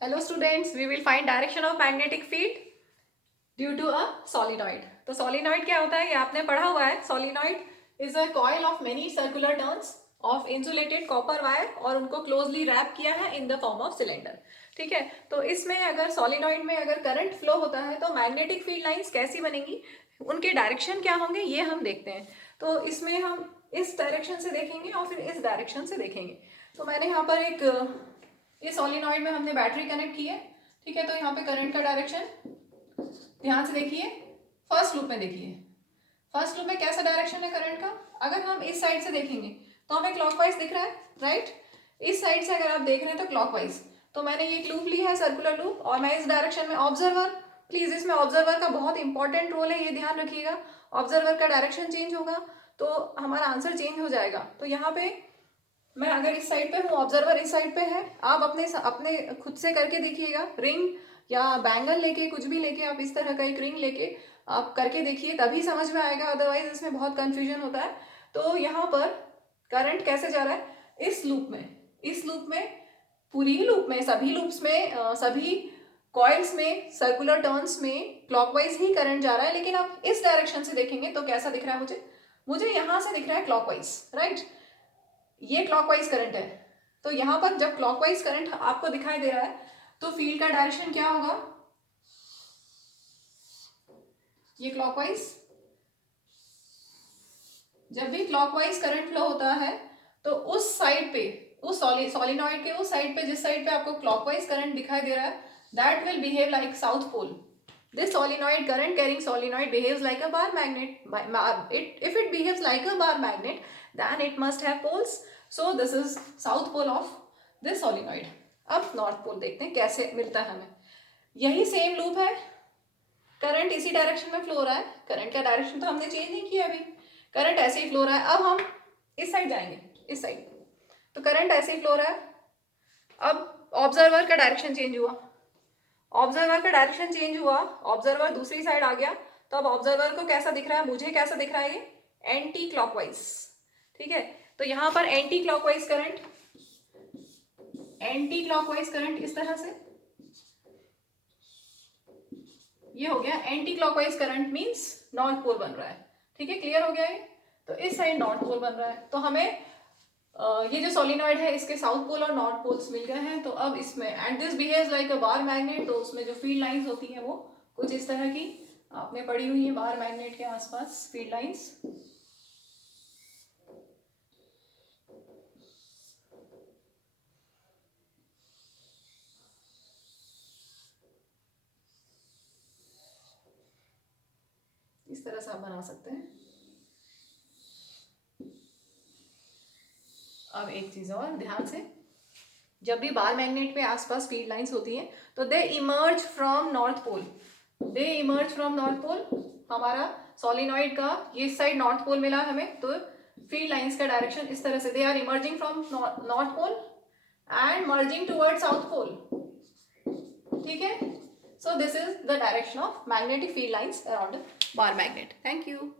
Hello students, we will find direction of magnetic field due to a solenoid. तो solenoid क्या होता है, ये आपने पढ़ा हुआ है. Solenoid is a coil of many circular turns of insulated copper wire और उनको closely wrap किया है in the form of cylinder. ठीक है, तो इसमें अगर solenoid में अगर current flow होता है तो magnetic field lines कैसी बनेंगी, उनके डायरेक्शन क्या होंगे, ये हम देखते हैं. तो इसमें हम इस डायरेक्शन से देखेंगे और फिर इस डायरेक्शन से देखेंगे. तो मैंने यहाँ पर एक ये सोलिनॉइड में हमने बैटरी कनेक्ट की है. ठीक है, तो यहाँ पे करंट का डायरेक्शन ध्यान से देखिए. फर्स्ट लूप में देखिए, फर्स्ट लूप में कैसा डायरेक्शन है करंट का. अगर हम इस साइड से देखेंगे तो हमें क्लॉकवाइज दिख रहा है, राइट. इस साइड से अगर आप देख रहे हैं तो क्लॉकवाइज. तो मैंने ये लूप ली है, सर्कुलर लूप, और मैं इस डायरेक्शन में ऑब्जर्वर, प्लीज इसमें ऑब्जर्वर का बहुत इंपॉर्टेंट रोल है, ये ध्यान रखिएगा. ऑब्जर्वर का डायरेक्शन चेंज होगा तो हमारा आंसर चेंज हो जाएगा. तो यहाँ पे मैं अगर इस साइड पे हूँ, ऑब्जर्वर इस साइड पे है, आप अपने खुद से करके देखिएगा. रिंग या बैंगल लेके, कुछ भी लेके, आप इस तरह का एक रिंग लेके आप करके देखिए, तभी समझ में आएगा, अदरवाइज इसमें बहुत कंफ्यूजन होता है. तो यहाँ पर करंट कैसे जा रहा है, इस लूप में, इस लूप में, पूरी लूप में, सभी लूप्स में, सभी कॉइल्स में, सर्कुलर टर्न्स में क्लॉकवाइज ही करंट जा रहा है. लेकिन आप इस डायरेक्शन से देखेंगे तो कैसा दिख रहा है, मुझे यहाँ से दिख रहा है क्लॉकवाइज, राइट. ये क्लॉकवाइज करंट है. तो यहां पर जब क्लॉकवाइज करंट आपको दिखाई दे रहा है तो फील्ड का डायरेक्शन क्या होगा, ये क्लॉकवाइज. जब भी क्लॉकवाइज करंट फ्लो होता है तो उस साइड पे, उस सोलिनॉइड के उस साइड पे, जिस साइड पे आपको क्लॉकवाइज करंट दिखाई दे रहा है, that will behave like south pole. This solenoid, current carrying solenoid, behaves like a bar magnet. If it behaves like a bar magnet, then it must have poles. So this is south pole of this solenoid. अब north pole देखते हैं कैसे मिलता है हमें. यही same loop है, current इसी डायरेक्शन में फ्लो हो रहा है. करंट का डायरेक्शन तो हमने चेंज नहीं किया अभी, करंट ऐसे ही फ्लो हो रहा है. अब हम इस साइड जाएंगे, इस साइड, तो करंट ऐसे ही फ्लो हो रहा है. अब ऑब्जर्वर का डायरेक्शन चेंज हुआ, ऑब्जर्वर का डायरेक्शन चेंज हुआ, ऑब्जर्वर दूसरी साइड आ गया. तो अब ऑब्जर्वर को कैसा दिख रहा है, मुझे कैसा दिख रहा है, ये एंटी क्लॉकवाइज. ठीक है, तो यहां पर anticlockwise current, anticlockwise current इस तरह से, ये हो गया anticlockwise current, means north pole बन रहा है. ठीक है, क्लियर हो गया ये. तो इस साइड नॉर्थ पोल बन रहा है. तो हमें ये जो सोलिनॉइड है इसके साउथ पोल और नॉर्थ पोल्स मिल गए हैं. तो अब इसमें, and this behaves like a bar magnet, तो उसमें जो फील्ड लाइंस होती हैं वो कुछ इस तरह की आपने पढ़ी हुई है, बार मैग्नेट के आसपास फील्ड लाइंस. इस तरह से आप बना सकते हैं. अब एक चीज और ध्यान से, जब भी बार मैग्नेट पे आसपास फील्ड लाइंस होती हैं तो they emerge from north pole, they emerge from north pole. हमारा सोलिनॉइड का ये साइड नॉर्थ पोल मिला हमें, तो फील्ड लाइंस का डायरेक्शन इस तरह से, they are emerging from north pole and merging toward south pole. ठीक है, so this is the direction of magnetic field lines around a bar magnet. Thank you.